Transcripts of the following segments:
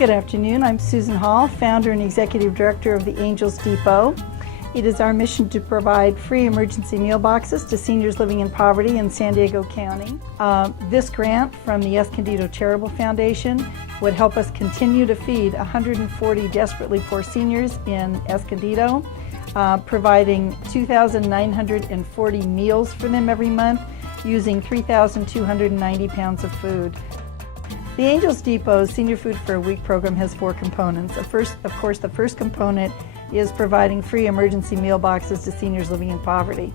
Good afternoon. I'm Susan Hall, founder and executive director of the Angels Depot. It is our mission to provide free emergency meal boxes to seniors living in poverty in San Diego County. This grant from the Escondido Charitable Foundation would help us continue to feed 140 desperately poor seniors in Escondido, providing 2,940 meals for them every month, using 3,290 pounds of food. The Angels Depot's Senior Food for a Week program has 4 components. Of course, the first component is providing free emergency meal boxes to seniors living in poverty.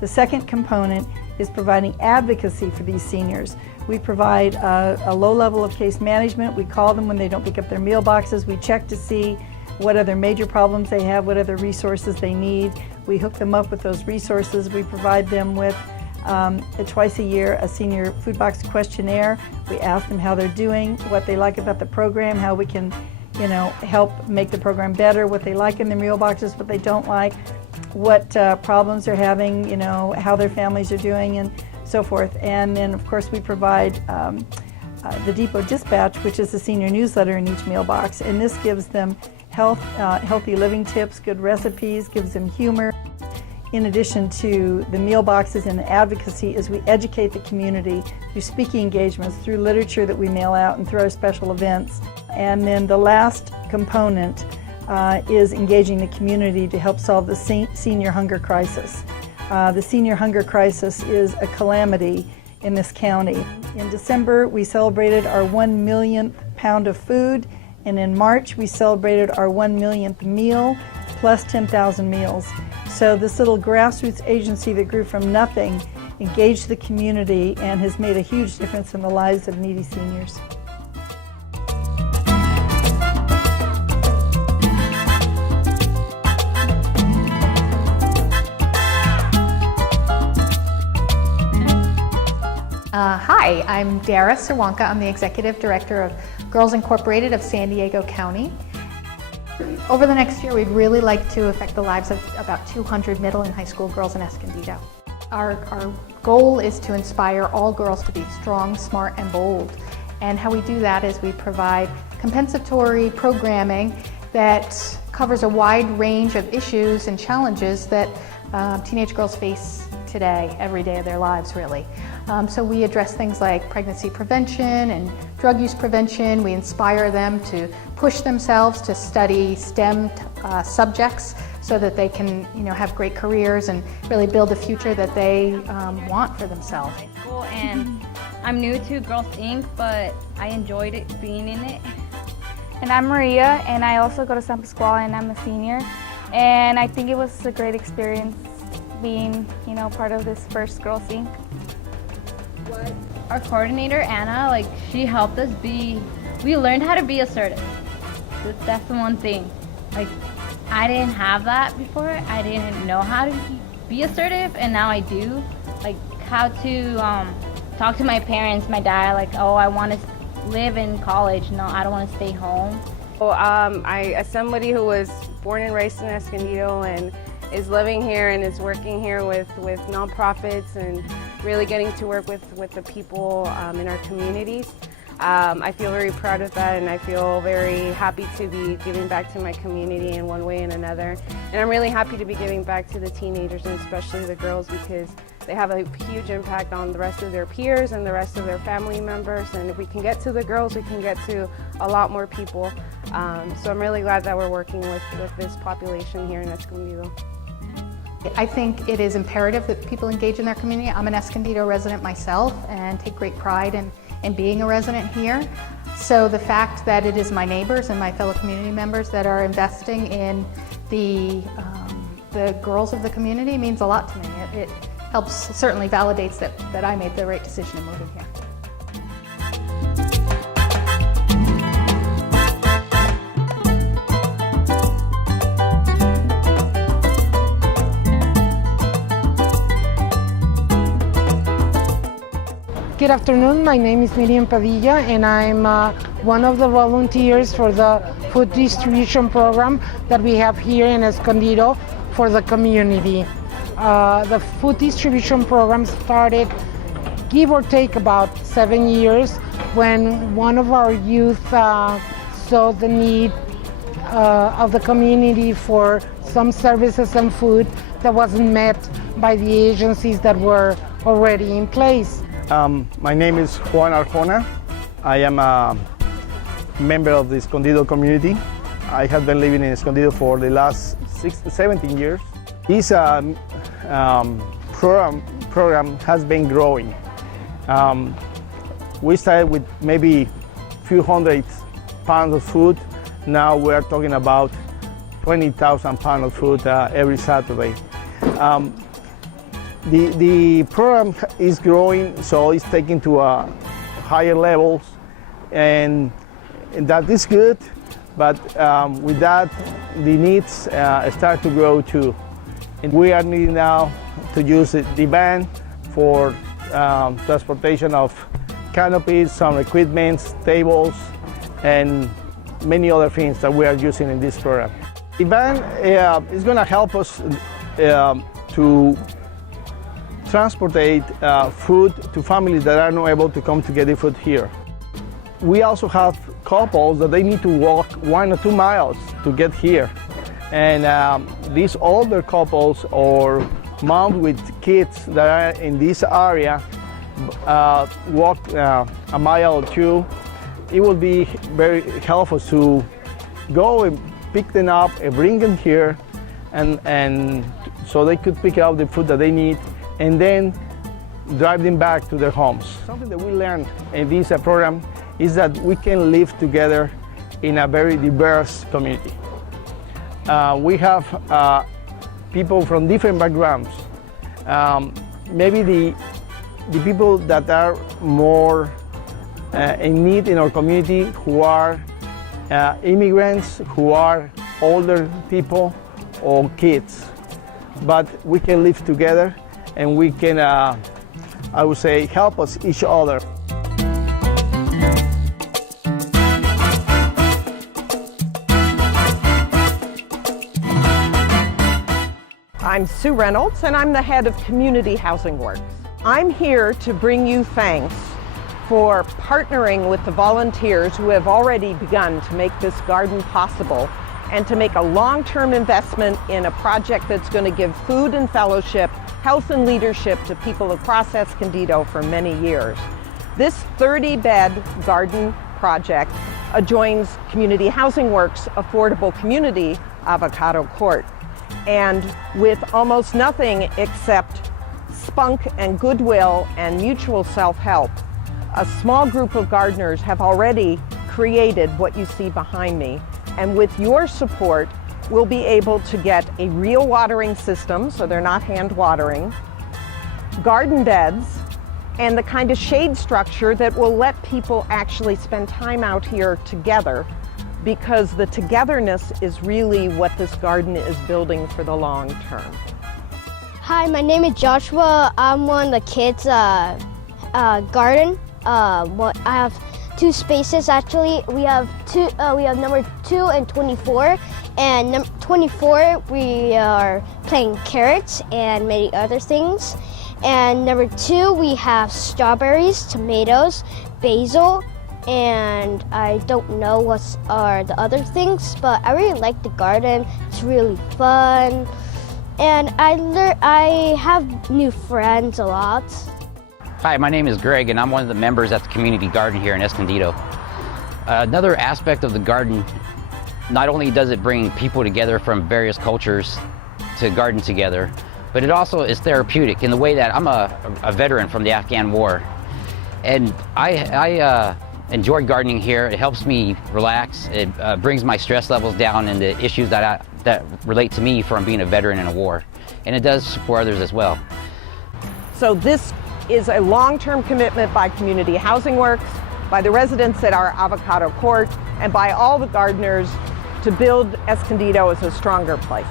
The second component is providing advocacy for these seniors. We provide a low level of case management. We call them when they don't pick up their meal boxes. We check to see what other major problems they have, what other resources they need. We hook them up with those resources. We provide them with twice a year a senior food box questionnaire. We ask them how they're doing, what they like about the program, how we can help make the program better, what they like in the meal boxes, what they don't like, what problems they're having, how their families are doing, and so forth. And then, of course, we provide the Depot Dispatch, which is a senior newsletter in each meal box, and this gives them healthy living tips, good recipes, gives them humor. In addition to the meal boxes and the advocacy, is we educate the community through speaking engagements, through literature that we mail out, and through our special events. And then the last component is engaging the community to help solve the senior hunger crisis. The senior hunger crisis is a calamity in this county. In December, we celebrated our 1 millionth pound of food, and in March, we celebrated our 1 millionth meal, plus 10,000 meals. So this little grassroots agency that grew from nothing engaged the community and has made a huge difference in the lives of needy seniors. Hi, I'm Dara Serwanka. I'm the Executive Director of Girls Incorporated of San Diego County. Over the next year, we'd really like to affect the lives of about 200 middle and high school girls in Escondido. Our goal is to inspire all girls to be strong, smart, and bold. And how we do that is we provide compensatory programming that covers a wide range of issues and challenges that teenage girls face today, every day of their lives, really. So we address things like pregnancy prevention and drug use prevention. We inspire them to push themselves to study STEM subjects so that they can, have great careers and really build a future that they want for themselves. And I'm new to Girls Inc., but I enjoyed it being in it. And I'm Maria, and I also go to San Pasquale, and I'm a senior. And I think it was a great experience being, part of this first Girls Inc. Our coordinator, Anna, she helped us we learned how to be assertive. That's the one thing. I didn't have that before. I didn't know how to be assertive, and now I do. How to talk to my parents, my dad, oh, I want to live in college. No, I don't want to stay home. Well, as somebody who was born and raised in Escondido and is living here and is working here with nonprofits and really getting to work with the people in our communities. I feel very proud of that, and I feel very happy to be giving back to my community in one way and another. And I'm really happy to be giving back to the teenagers, and especially the girls, because they have a huge impact on the rest of their peers and the rest of their family members. And if we can get to the girls, we can get to a lot more people. So I'm really glad that we're working with this population here in Escondido. I think it is imperative that people engage in their community. I'm an Escondido resident myself and take great pride in being a resident here. So the fact that it is my neighbors and my fellow community members that are investing in the girls of the community means a lot to me. It helps, certainly validates that I made the right decision in moving here. Good afternoon, my name is Miriam Padilla, and I'm one of the volunteers for the food distribution program that we have here in Escondido for the community. The food distribution program started, give or take, about 7 years when one of our youth saw the need of the community for some services and food that wasn't met by the agencies that were already in place. My name is Juan Arjona. I am a member of the Escondido community. I have been living in Escondido for the last 17 years. This program has been growing. We started with maybe a few hundred pounds of food. Now we're talking about 20,000 pounds of food every Saturday. The program is growing, so it's taken to higher levels, and that is good. But with that, the needs start to grow too. And we are needing now to use the van for transportation of canopies, some equipment, tables, and many other things that we are using in this program. The van is going to help us to transport food to families that are not able to come to get the food here. We also have couples that they need to walk 1 or 2 miles to get here. And these older couples or moms with kids that are in this area walk a mile or 2. It will be very helpful to go and pick them up and bring them here, and so they could pick up the food that they need and then drive them back to their homes. Something that we learned in this program is that we can live together in a very diverse community. We have people from different backgrounds. Maybe the people that are more in need in our community, who are immigrants, who are older people or kids. But we can live together, and we can, I would say, help us each other. I'm Sue Reynolds, and I'm the head of Community Housing Works. I'm here to bring you thanks for partnering with the volunteers who have already begun to make this garden possible and to make a long-term investment in a project that's going to give food and fellowship, health and leadership to people across Escondido for many years. This 30-bed garden project adjoins Community Housing Works' affordable community, Avocado Court. And with almost nothing except spunk and goodwill and mutual self-help, a small group of gardeners have already created what you see behind me. And with your support, we'll be able to get a real watering system, so they're not hand watering, garden beds, and the kind of shade structure that will let people actually spend time out here together, because the togetherness is really what this garden is building for the long term. Hi, my name is Joshua. I'm one of the kids' garden. I have 2 spaces actually. We have number 2 and 24. And number 24, we are playing carrots and many other things. And number 2, we have strawberries, tomatoes, basil, and I don't know what are the other things, but I really like the garden. It's really fun, and I have new friends a lot. Hi, my name is Greg, and I'm one of the members at the community garden here in Escondido. Another aspect of the garden, not only does it bring people together from various cultures to garden together, but it also is therapeutic in the way that I'm a veteran from the Afghan War, and I enjoy gardening here. It helps me relax. It brings my stress levels down and the issues that relate to me from being a veteran in a war. And it does support others as well. So this is a long-term commitment by Community Housing Works, by the residents at our Avocado Court, and by all the gardeners to build Escondido as a stronger place.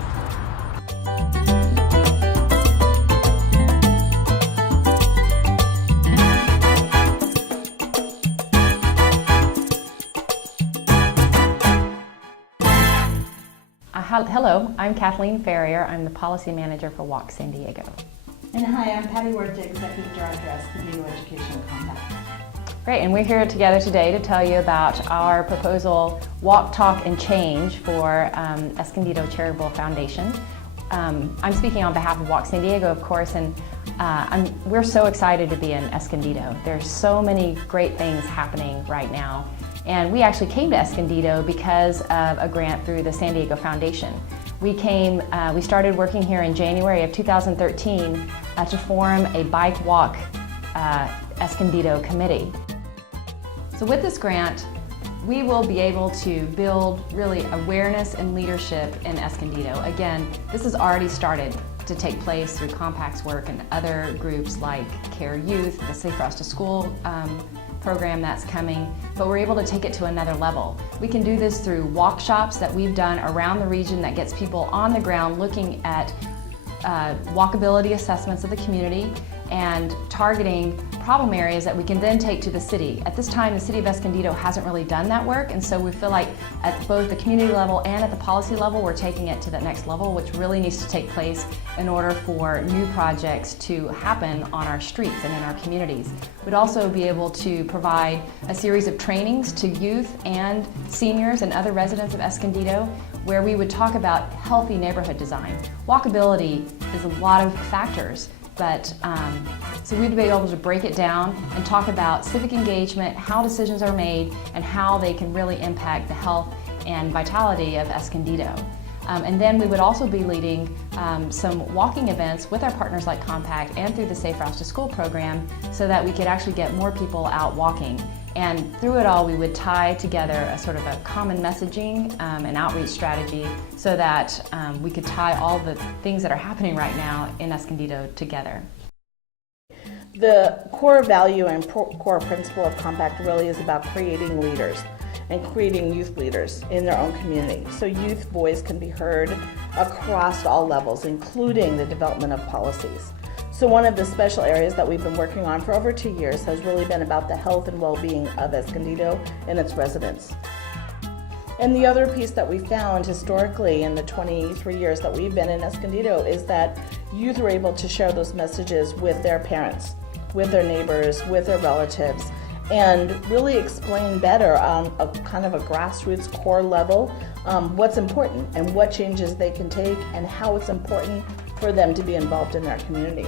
Hello, I'm Kathleen Ferrier. I'm the Policy Manager for Walk San Diego. And hi, I'm Patty Huerta, Executive Director at Escondido Educational Compact. Great, and we're here together today to tell you about our proposal, Walk, Talk, and Change for Escondido Charitable Foundation. I'm speaking on behalf of Walk San Diego, of course, and we're so excited to be in Escondido. There's so many great things happening right now. And we actually came to Escondido because of a grant through the San Diego Foundation. We started working here in January of 2013 to form a bike walk Escondido committee. So with this grant, we will be able to build really awareness and leadership in Escondido. Again, this has already started to take place through Compact's work and other groups like Care Youth, the Safe Routes to School program that's coming, but we're able to take it to another level. We can do this through walk shops that we've done around the region that gets people on the ground looking at walkability assessments of the community and targeting problem areas that we can then take to the city. At this time, the City of Escondido hasn't really done that work, and so we feel like at both the community level and at the policy level, we're taking it to that next level, which really needs to take place in order for new projects to happen on our streets and in our communities. We'd also be able to provide a series of trainings to youth and seniors and other residents of Escondido where we would talk about healthy neighborhood design. Walkability is a lot of factors, but so we'd be able to break it down and talk about civic engagement, how decisions are made, and how they can really impact the health and vitality of Escondido. And then we would also be leading some walking events with our partners like Compact and through the Safe Routes to School program so that we could actually get more people out walking. And through it all, we would tie together a sort of a common messaging and outreach strategy so that we could tie all the things that are happening right now in Escondido together. The core value and core principle of Compact really is about creating leaders and creating youth leaders in their own community. So youth voice can be heard across all levels, including the development of policies. So one of the special areas that we've been working on for over 2 years has really been about the health and well-being of Escondido and its residents. And the other piece that we found historically in the 23 years that we've been in Escondido is that youth are able to share those messages with their parents, with their neighbors, with their relatives, and really explain better on a kind of a grassroots core level what's important and what changes they can take and how it's important for them to be involved in their community.